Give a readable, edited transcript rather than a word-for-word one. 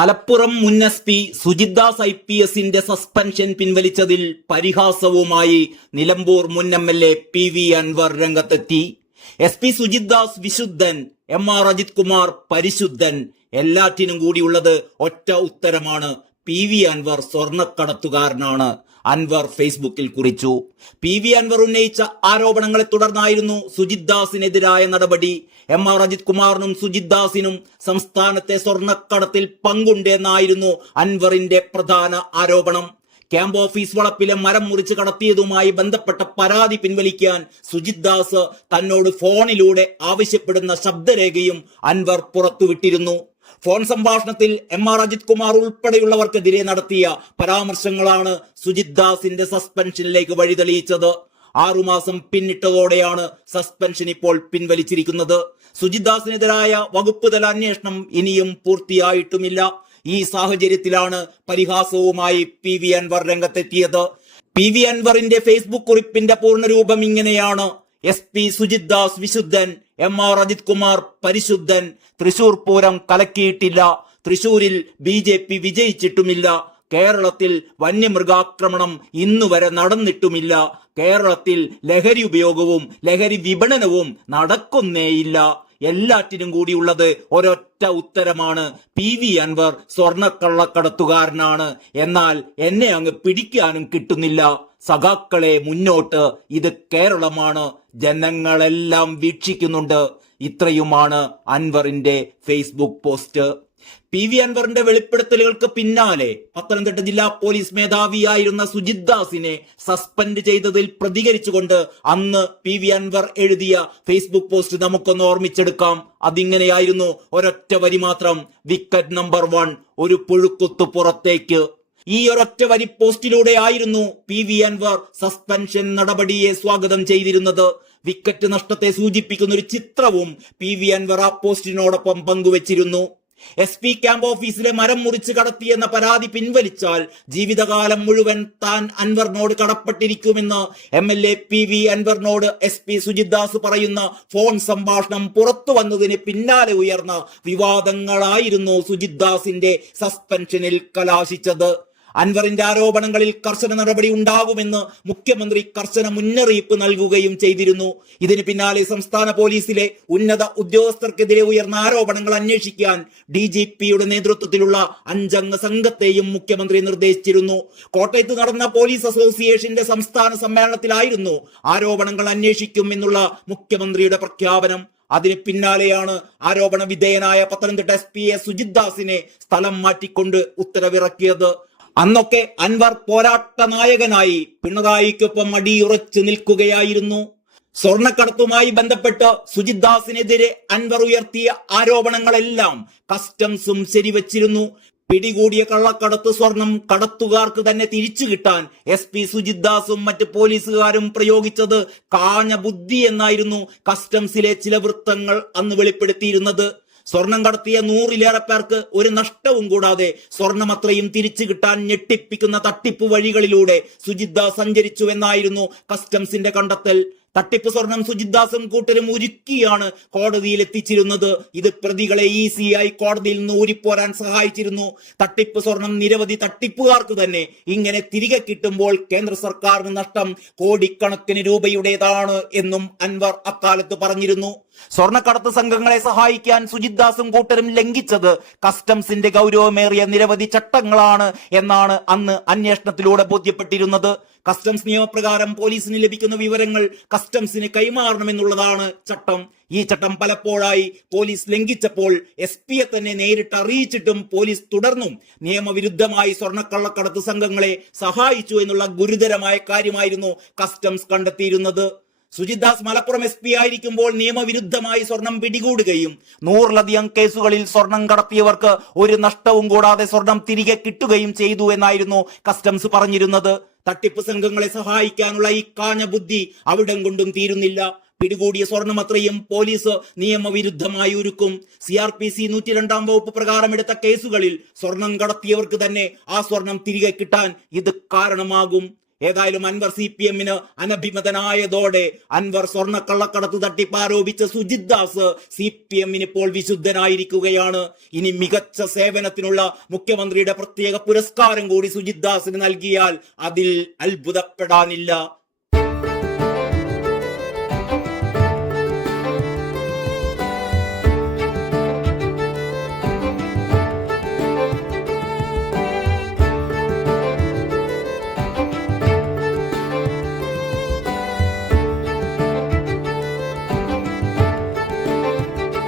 മലപ്പുറം മുൻ S P Sujith Das IPSന്റെ suspension പിൻവലിച്ചതിൽ പരിഹാസവുമായി നിലമ്പൂർ മുൻ MLA PV അൻവർ രംഗത്തെത്തി. SP സുജിത് ദാസ് വിശുദ്ധൻ, MR അജിത് കുമാർ പരിശുദ്ധൻ, എല്ലാറ്റിനും കൂടിയുള്ളത് ഒറ്റ ഉത്തരമാണ്: PV അൻവർ സ്വർണ്ണക്കടത്തുകാരനാണ്. അൻവർ ഫേസ്ബുക്കിൽ കുറിച്ചു. PV അൻവർ ഉന്നയിച്ച ആരോപണങ്ങളെ തുടർന്നായിരുന്നു സുജിത് ദാസിനെതിരായ നടപടി. MR അജിത് കുമാറിനും സുജിത് ദാസിനും സംസ്ഥാനത്തെ സ്വർണ്ണക്കടത്തിൽ പങ്കുണ്ടെന്നായിരുന്നു അൻവറിന്റെ പ്രധാന ആരോപണം. ക്യാമ്പ് ഓഫീസ് വളപ്പിലെ മരം മുറിച്ച് കടത്തിയതുമായി ബന്ധപ്പെട്ട പരാതി പിൻവലിക്കാൻ സുജിത് ദാസ് തന്നോട് ഫോണിലൂടെ ആവശ്യപ്പെടുന്ന ശബ്ദരേഖയും അൻവർ പുറത്തുവിട്ടിരുന്നു. ഫോൺ സംഭാഷണത്തിൽ MR അജിത് കുമാർ ഉൾപ്പെടെയുള്ളവർക്കെതിരെ നടത്തിയ പരാമർശങ്ങളാണ് സുജിത് ദാസിന്റെ സസ്പെൻഷനിലേക്ക് വഴിതെളിയിച്ചത്. 6 മാസം പിന്നിട്ടതോടെയാണ് സസ്പെൻഷൻ ഇപ്പോൾ പിൻവലിച്ചിരിക്കുന്നത്. സുജിത് ദാസിനെതിരായ വകുപ്പ് തല അന്വേഷണം ഇനിയും പൂർത്തിയായിട്ടുമില്ല. ഈ സാഹചര്യത്തിലാണ് പരിഹാസവുമായി PV അൻവർ രംഗത്തെത്തിയത്. PV അൻവറിന്റെ ഫേസ്ബുക്ക് കുറിപ്പിന്റെ പൂർണ്ണരൂപം ഇങ്ങനെയാണ്: SP സുജിത് ദാസ് വിശുദ്ധൻ, MR അജിത് കുമാർ പരിശുദ്ധൻ. തൃശൂർ പൂരം കലക്കിയിട്ടില്ല. തൃശൂരിൽ BJP വിജയിച്ചിട്ടുമില്ല. കേരളത്തിൽ വന്യമൃഗാക്രമണം ഇന്നുവരെ നടന്നിട്ടുമില്ല. കേരളത്തിൽ ലഹരി ഉപയോഗവും ലഹരി വിപണനവും നടക്കുന്നേയില്ല. എല്ലാറ്റിനും കൂടിയുള്ളത് ഒരൊറ്റ ഉത്തരമാണ്: PV അൻവർ സ്വർണ്ണക്കള്ളക്കടത്തുകാരനാണ്. എന്നാൽ എന്നെ അങ്ങ് പിടിക്കാനും കിട്ടുന്നില്ല. സഖാക്കളെ മുന്നോട്ട്, ഇത് കേരളമാണ്, ജനങ്ങളെല്ലാം വീക്ഷിക്കുന്നുണ്ട്. ഇത്രയുമാണ് അൻവറിന്റെ ഫേസ്ബുക്ക് പോസ്റ്റ്. PV അൻവറിന്റെ വെളിപ്പെടുത്തലുകൾക്ക് പിന്നാലെ പത്തനംതിട്ട ജില്ലാ പോലീസ് മേധാവിയായിരുന്ന സുജിത് ദാസിനെ സസ്പെൻഡ് ചെയ്തതിൽ പ്രതികരിച്ചുകൊണ്ട് അന്ന് PV അൻവർ എഴുതിയ ഫേസ്ബുക്ക് പോസ്റ്റ് നമുക്കൊന്ന് ഓർമ്മിച്ചെടുക്കാം. അതിങ്ങനെയായിരുന്നു, ഒരൊറ്റ വരി മാത്രം: വിക്കറ്റ് നമ്പർ 1, ഒരു പുഴുക്കുത്തു പുറത്തേക്ക്. ഈ ഒരൊറ്റ വരി പോസ്റ്റിലൂടെ ആയിരുന്നു PV അൻവർ സസ്പെൻഷൻ നടപടിയെ സ്വാഗതം ചെയ്തിരുന്നത്. വിക്കറ്റ് നഷ്ടത്തെ സൂചിപ്പിക്കുന്ന ഒരു ചിത്രവും PV അൻവർ ആ പോസ്റ്റിനോടൊപ്പം പങ്കുവച്ചിരുന്നു. SP ക്യാമ്പ് ഓഫീസിലെ മരം മുറിച്ച് കടത്തിയെന്ന പരാതി പിൻവലിച്ചാൽ ജീവിതകാലം മുഴുവൻ താൻ അൻവറിനോട് കടപ്പെട്ടിരിക്കുമെന്ന് MLA PV അൻവറിനോട് SP Sujith Das പറയുന്ന ഫോൺ സംഭാഷണം പുറത്തു വന്നതിന് പിന്നാലെ ഉയർന്ന വിവാദങ്ങളായിരുന്നു സുജിത് ദാസിന്റെ സസ്പെൻഷനിൽ കലാശിച്ചത്. അൻവറിന്റെ ആരോപണങ്ങളിൽ കർശന നടപടി ഉണ്ടാകുമെന്ന് മുഖ്യമന്ത്രി കർശന മുന്നറിയിപ്പ് നൽകുകയും ചെയ്തിരുന്നു. ഇതിന് പിന്നാലെ സംസ്ഥാന പോലീസിലെ ഉന്നത ഉദ്യോഗസ്ഥർക്കെതിരെ ഉയർന്ന ആരോപണങ്ങൾ അന്വേഷിക്കാൻ DGPയുടെ നേതൃത്വത്തിലുള്ള 5 അംഗ സംഘത്തെയും മുഖ്യമന്ത്രി നിർദ്ദേശിച്ചിരുന്നു. കോട്ടയത്ത് നടന്ന പോലീസ് അസോസിയേഷന്റെ സംസ്ഥാന സമ്മേളനത്തിലായിരുന്നു ആരോപണങ്ങൾ അന്വേഷിക്കും എന്നുള്ള മുഖ്യമന്ത്രിയുടെ പ്രഖ്യാപനം. അതിന് പിന്നാലെയാണ് ആരോപണ വിധേയനായ പത്തനംതിട്ട SP സുജിത് ദാസിനെ സ്ഥലം മാറ്റിക്കൊണ്ട് ഉത്തരവിറക്കിയത്. അന്നൊക്കെ അൻവർ പോരാട്ട നായകനായി പിണറായിക്കൊപ്പം അടിയുറച്ചു നിൽക്കുകയായിരുന്നു. സ്വർണ്ണക്കടത്തുമായി ബന്ധപ്പെട്ട് സുജിത് ദാസിനെതിരെ അൻവർ ഉയർത്തിയ ആരോപണങ്ങളെല്ലാം കസ്റ്റംസും ശരിവച്ചിരുന്നു. പിടികൂടിയ കള്ളക്കടത്ത് സ്വർണം കടത്തുകാർക്ക് തന്നെ തിരിച്ചു കിട്ടാൻ SP സുജിത് ദാസും മറ്റ് പോലീസുകാരും പ്രയോഗിച്ചത് കാഞ്ഞ ബുദ്ധി എന്നായിരുന്നു കസ്റ്റംസിലെ ചില വൃത്തങ്ങൾ അന്ന് വെളിപ്പെടുത്തിയിരുന്നത്. സ്വർണം കടത്തിയ 100-ലേറെ പേർക്ക് ഒരു നഷ്ടവും കൂടാതെ സ്വർണമത്രയും തിരിച്ചു കിട്ടാൻ ഞെട്ടിപ്പിക്കുന്ന തട്ടിപ്പ് വഴികളിലൂടെ സുജിത് ദാസ് സഞ്ചരിച്ചു എന്നായിരുന്നു കസ്റ്റംസിന്റെ കണ്ടെത്തൽ. തട്ടിപ്പ് സ്വർണം സുജിത് ദാസും കൂട്ടരും ഉരുക്കിയാണ് കോടതിയിൽ എത്തിച്ചിരുന്നത്. ഇത് പ്രതികളെ ഈസിയായി കോടതിയിൽ നിന്ന് ഊരിപ്പോരാൻ സഹായിച്ചിരുന്നു. തട്ടിപ്പ് സ്വർണം നിരവധി തട്ടിപ്പുകാർക്ക് തന്നെ ഇങ്ങനെ തിരികെ കിട്ടുമ്പോൾ കേന്ദ്ര സർക്കാരിന് നഷ്ടം കോടിക്കണക്കിന് രൂപയുടേതാണ് എന്നും അൻവർ അക്കാലത്ത് പറഞ്ഞിരുന്നു. സ്വർണ്ണക്കടത്ത് സംഘങ്ങളെ സഹായിക്കാൻ സുജിത് ദാസും കൂട്ടരും ലംഘിച്ചത് കസ്റ്റംസിന്റെ ഗൗരവമേറിയ നിരവധി ചട്ടങ്ങളാണ് എന്നാണ് അന്ന് അന്വേഷണത്തിലൂടെ ബോധ്യപ്പെട്ടിരുന്നത്. കസ്റ്റംസ് നിയമപ്രകാരം പോലീസിന് ലഭിക്കുന്ന വിവരങ്ങൾ കസ്റ്റംസിന് കൈമാറണമെന്നുള്ളതാണ് ചട്ടം. ഈ ചട്ടം പലപ്പോഴായി പോലീസ് ലംഘിച്ചപ്പോൾ SP തന്നെ നേരിട്ട് അറിയിച്ചിട്ടും പോലീസ് തുടർന്നും നിയമവിരുദ്ധമായി സ്വർണ്ണക്കള്ളക്കടത്ത് സംഘങ്ങളെ സഹായിച്ചു എന്നുള്ള ഗുരുതരമായ കാര്യമായിരുന്നു കസ്റ്റംസ് കണ്ടെത്തിയിരുന്നത്. സുജിത് ദാസ് മലപ്പുറം SP ആയിരിക്കുമ്പോൾ നിയമവിരുദ്ധമായി സ്വർണം പിടികൂടുകയും 100-ലധികം കേസുകളിൽ സ്വർണം കടത്തിയവർക്ക് ഒരു നഷ്ടവും കൂടാതെ സ്വർണം തിരികെ കിട്ടുകയും ചെയ്തു എന്നായിരുന്നു കസ്റ്റംസ് പറഞ്ഞിരുന്നത്. തട്ടിപ്പ് സംഘങ്ങളെ സഹായിക്കാനുള്ള ഈ കാഞ്ഞ ബുദ്ധി അവിടം കൊണ്ടും തീരുന്നില്ല. പിടികൂടിയ സ്വർണമത്രയും പോലീസ് നിയമവിരുദ്ധമായി ഉരുക്കും. CRPC 102-ാം വകുപ്പ് പ്രകാരം എടുത്ത കേസുകളിൽ സ്വർണം കടത്തിയവർക്ക് തന്നെ ആ സ്വർണം തിരികെ കിട്ടാൻ ഇത് കാരണമാകും. ഏതായാലും അൻവർ CPM-ന് അനഭിമതനായതോടെ അൻവർ സ്വർണ്ണക്കള്ളക്കടത്ത് തട്ടിപ്പ് ആരോപിച്ച സുജിത് ദാസ് CPM-ന് ഇപ്പോൾ വിശുദ്ധനായിരിക്കുകയാണ്. ഇനി മികച്ച സേവനത്തിനുള്ള മുഖ്യമന്ത്രിയുടെ പ്രത്യേക പുരസ്കാരം കൂടി സുജിത് ദാസിന് നൽകിയാൽ അതിൽ അത്ഭുതപ്പെടാനില്ല.